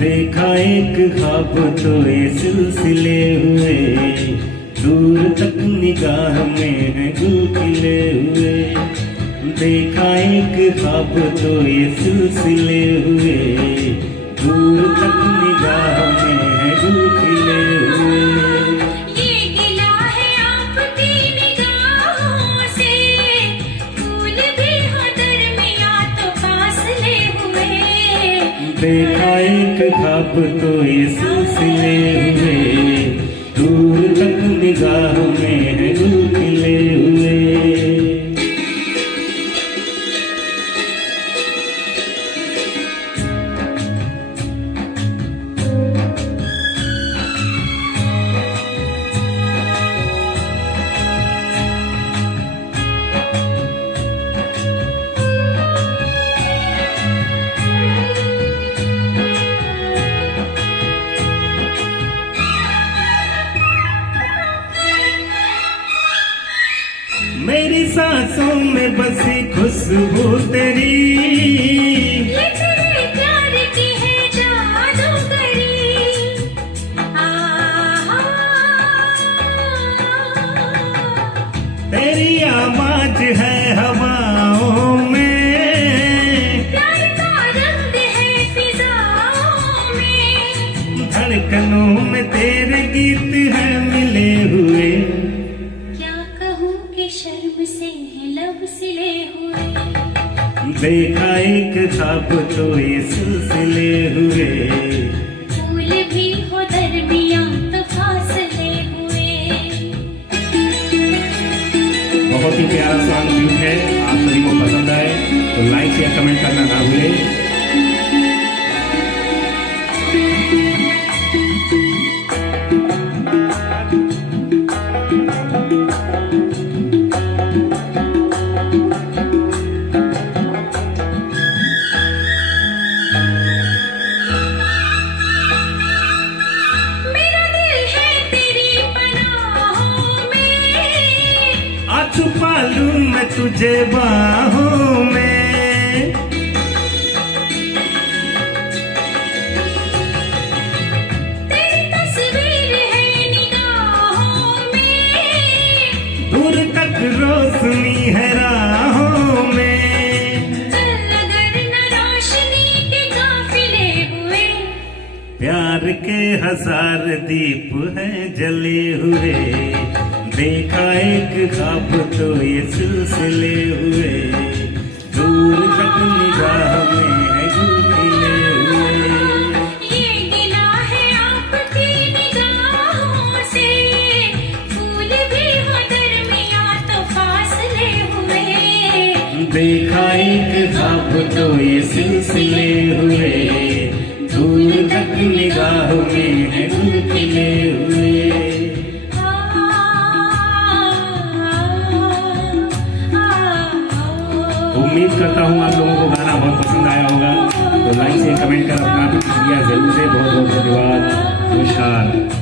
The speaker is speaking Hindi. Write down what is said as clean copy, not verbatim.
देखा एक ख्वाब तो ये सिलसिले हुए, दूर तक निगाह में है गुल खिले हुए। देखा एक ख्वाब तो ये सिलसिले हुए, दूर तक निगाह में है गुल खिले हुए। ये गिला है आपकी निगाहों से, फूल भी हो दरमियां तो फासले हुए। देखा एक ख्वाब तो ये सिलसिले हुए, दूर तक निगाह में है गुल खिले हुए। मेरी सांसों में बसी खुशबू तेरी, ये तेरे प्यार की है जादूगरी। तेरी आवाज है हवाओं में, प्यार का रंग है फिजाओं में। धड़कनों में तेरे गीत है मिले हुए। क्या कहूँ कि शर्म से है लब सिले हुए। देखा एक ख्वाब तो ये सिलसिले हुए, फूल भी हो दरमियां तो फासले हुए। बहुत ही प्यारा सॉन्ग भी है, आप सभी को पसंद आए तो लाइक या कमेंट करना ना भूलें। मेरा दिल है तेरी पनाहों में, आ छुपा लूं मैं तुझे बाहों में। तेरी तस्वीर है निगाहों में। दूर तक रोशनी है राहों में। चल अगर न रोशनी के काफिले हुए। प्यार के हजार दीप हैं जले हुए। देखा एक ख्वाब तो ये सिलसिले हुए, दूर तक निगाह में है गुल खिले हुए। ये गिला है आपकी निगाहों से, फूल भी हो दरमियां तो फासले हुए। देखा एक ख्वाब तो ये सिलसिले हुए, दूर तक निगाह में है गुल खिले हुए। उम्मीद करता हूँ आप लोगों को गाना बहुत पसंद आया होगा, तो लाइक से कमेंट कर अपना प्रतिक्रिया जरूर दे। बहुत बहुत धन्यवाद। नमस्कार।